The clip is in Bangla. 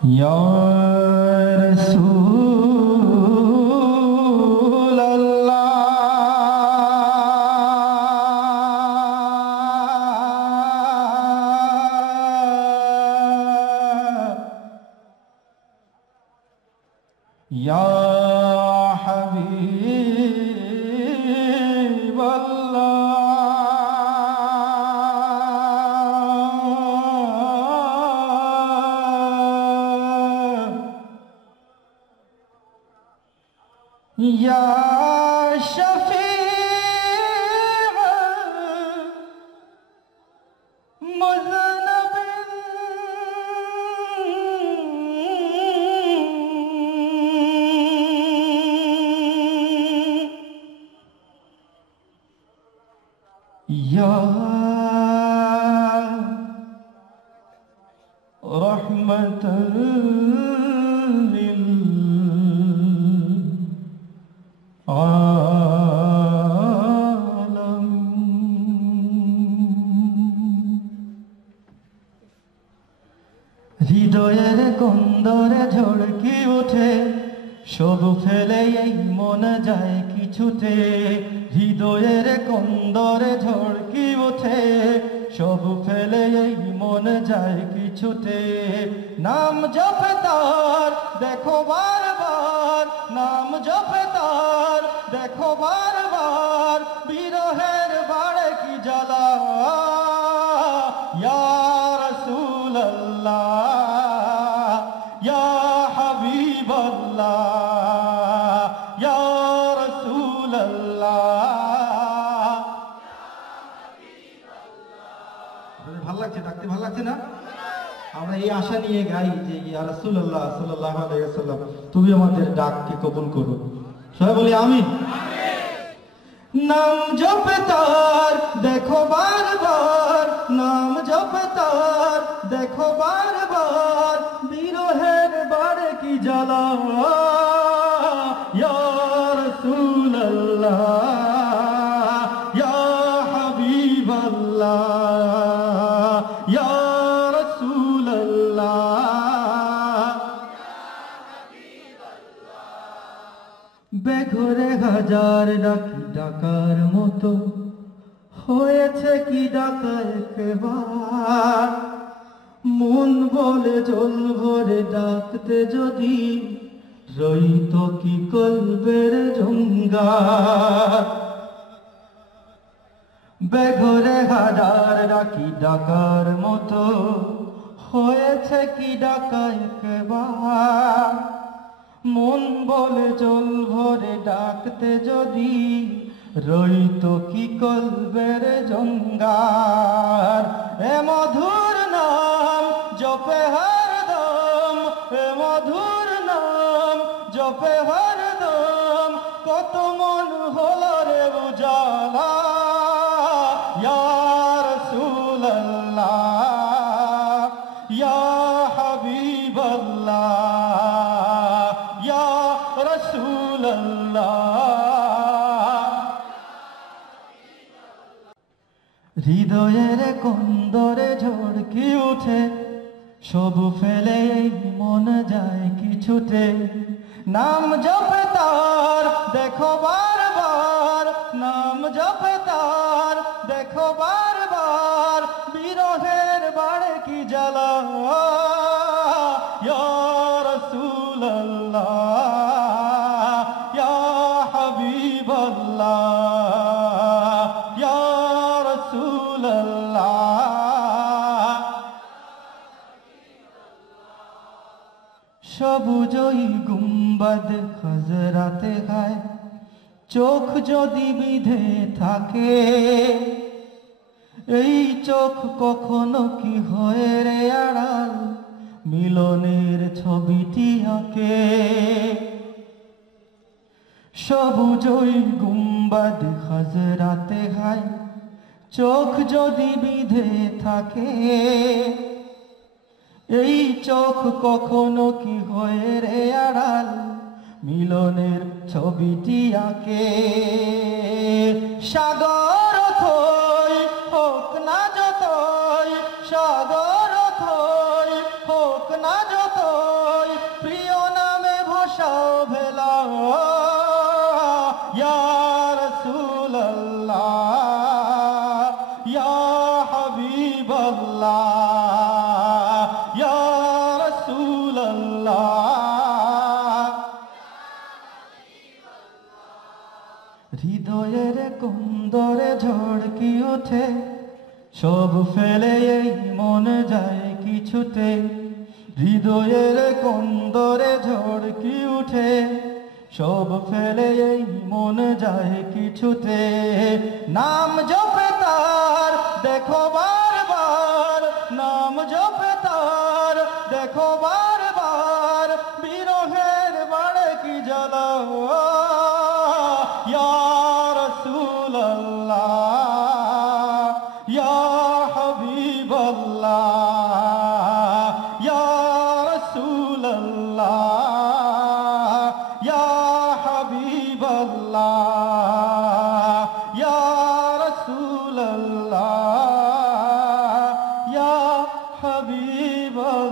या रसूल अल्लाह या हबीब अल्लाह या शफीअ मुज़नबिन या रहमतल लिल হৃদয়ের কন্দরে ঝড়কি ওঠে সব ফেলে এই মন যায় কিছুতে হৃদয়ের কন্দরে ঝড়কি ওঠে সব ফেলে এই মন যায় কিছুতে নাম জপে তার দেখো বারবার নাম জপে তার দেখো বারবার বিরহের বাড়ে কি জ্বালা ইয়া রাসূল আল্লাহ ইয়া হাবিব আল্লাহ ইয়া রাসূল আল্লাহ ভালো লাগছে ডাকতে ভালো লাগছে না আমরা এই আশা নিয়ে গাই যে ইয়া রাসূলুল্লাহ সাল্লাল্লাহু আলাইহি ওয়াসাল্লাম তুমি আমাদের ডাককে কবুল করো সবাই বলি আমিন নাম জপে তার দেখো বারবার নাম জপে তার দেখো বারবার বিরহের বাড়ে কি জ্বালা ইয়া রাসূলুল্লাহ ইয়া হাবিবাল্লাহ ইয়া বেঘরে হাজার ডাকি ডাকার মতো হয়েছে কি ডাকা একবার মন বলে জল ভরে ডাকতে যদি রইত কি কলবের জঙ্গার বেঘরে হাজার ডাকি ডাকার মতো হয়েছে কি ডাকা একবার মন বলে জল ভরে ডাকতে যদি রইত কি কলবের জঙ্গার এ মধুর নাম জপে হরদম এ মধুর নাম জপে হরদম কত মন হলো রে উজালা ইয়া রাসূলুল্লাহ ইয়া হাবিবাল্লাহ হৃদয়ের কন্দরে ঝড়কি উঠে সব ফেলে মন যায় কিছুতে নাম জপে তার দেখো বারবার নাম জপে তার দেখো বারবার বিরহের বাড়ে কি জ্বালা ইয়া রাসূলুল্লাহ ইয়া হাবিবাল্লাহ ইয়া রাসূলুল্লাহ সবুজই গুম্বাদ হযরতে গায় চোখ যদি বিধে থাকে এই চোখ কখনো কি হয় রে আড়াল মিলনের ছবিটি আঁকে সবুজই গুম্বাদ হযরতে গায় চোখ যদি বিধে থাকে এই চোখ কখনো কি হয় রে আড়াল মিলনের ছবিটি আঁকে সাগর থই হোক না যতই সাগর থই হোক না যতই হৃদয়ের কুন্দরে ঝড় কি ওঠে, সব ফেলে এই মন যায় কিছুতে। হৃদয়ের কুন্দরে ঝড় কি উঠে, সব ফেলে এই মন যায় কিছুতে। নাম জপে তার দেখো বারবার, নাম জপে তার দেখো বারবার, বিরহের বাড়ে কি জ্বালা। ইয়া রাসূলুল্লাহ, ইয়া হাবিবাল্লাহ, ইয়া রাসূলুল্লাহ, ইয়া হাবিবাল্লাহ, ইয়া রাসূলুল্লাহ, ইয়া হাবিবাল্লাহ।